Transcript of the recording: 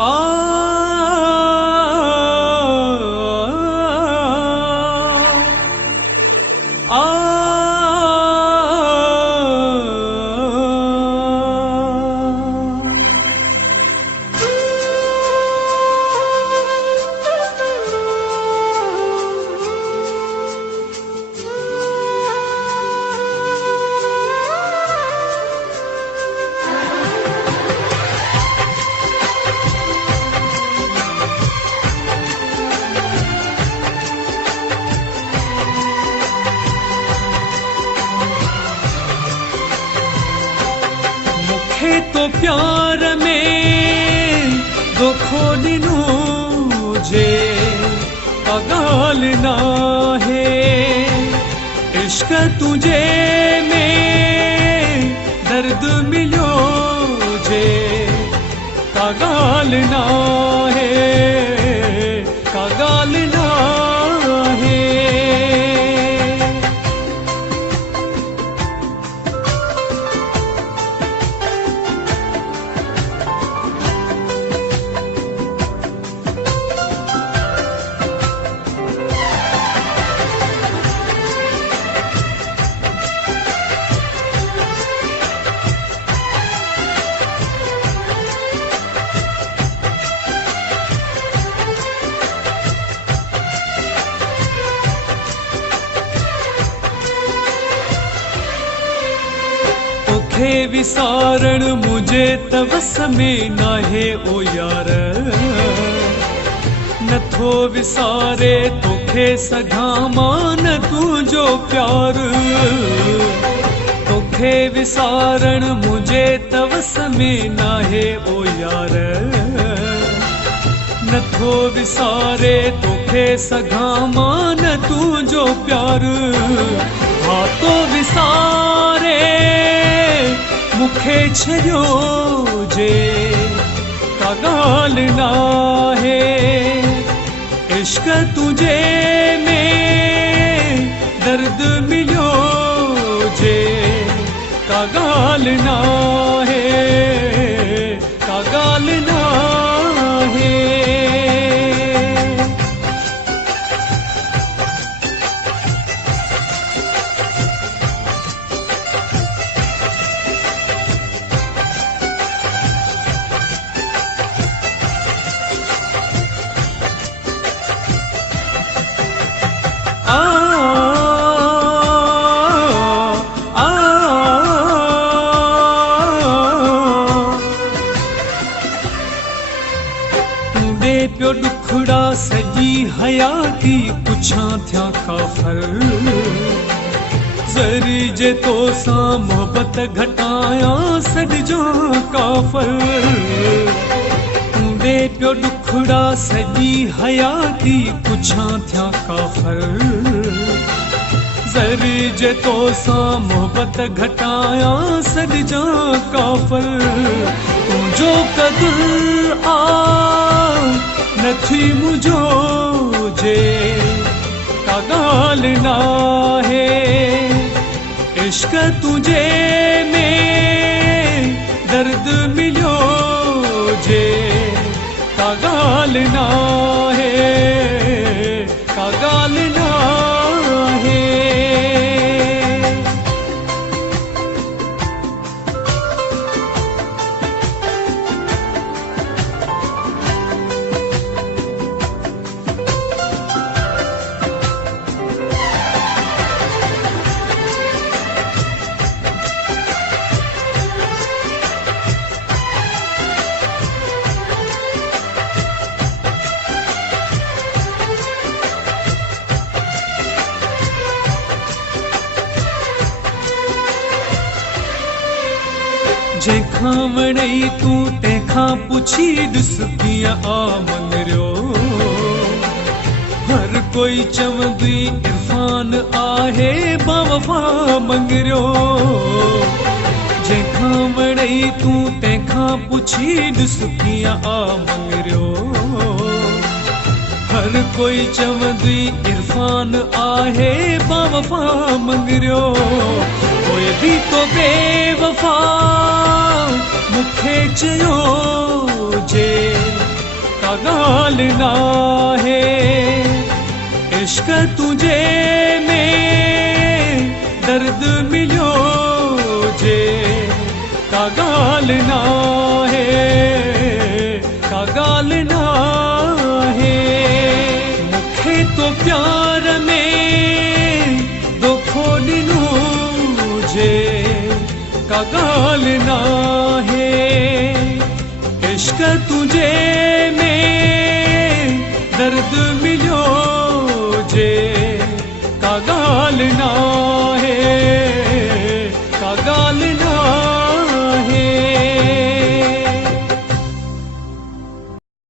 आ तो प्यार में दुखो दिनू जे पगाल ना है इश्क तुझे में दर्द मिलो जे कगाल ना है कगाल ना है। थे विसारण मुझे तवस में नाहे ओ यार नथो विसारे तोखे सघामान तू जो प्यार तोखे विसारण मुझे तवस में नाहे ओ यार नथो विसारे तोखे सघामान तू जो प्यार हाँ तो विसारे मुखे छड़ियो जे कगाल ना है इश्क तुझे में दर्द मिलो जे कगाल ना है कगाल ना है। प्यो दुखड़ा सजी हयाती पुछा थिया काफर जरी जे तो सा मोहब्बत घटाया सॾजो काफर तूंदे प्यो दुखड़ा सजी हयाती पुछा थिया काफर जरी जे तो सा मोहब्बत घटाया सॾजा काफर तुझो कदर आ नथी मुझो जे कगाल ना है इश्क तुझे में दर्द मिलो जे कगाल ना है कगाल ना है। जेखा वणई तू तेखा पुछी ॾिस कीअं आ मंगरियो हर कोई चवंदी इरफान आहे बावफा मंगरियो जेखा वणई तू तेखा पुछी ॾिस कीअं आ मंगरियो हर कोई चवंदी इरफान आहे बावफा मंगरियो कोई भी तो बेवफा मुखे चयो जे का गाल ना है। इश्क तुझे में दर्द मिलो जे का गाल ना है, का गाल ना है। मुखे तो प्यार में दुखो ॾिनो जे का गाल ना है। इश्क तुझे में दर्द मिलो जे का गाल ना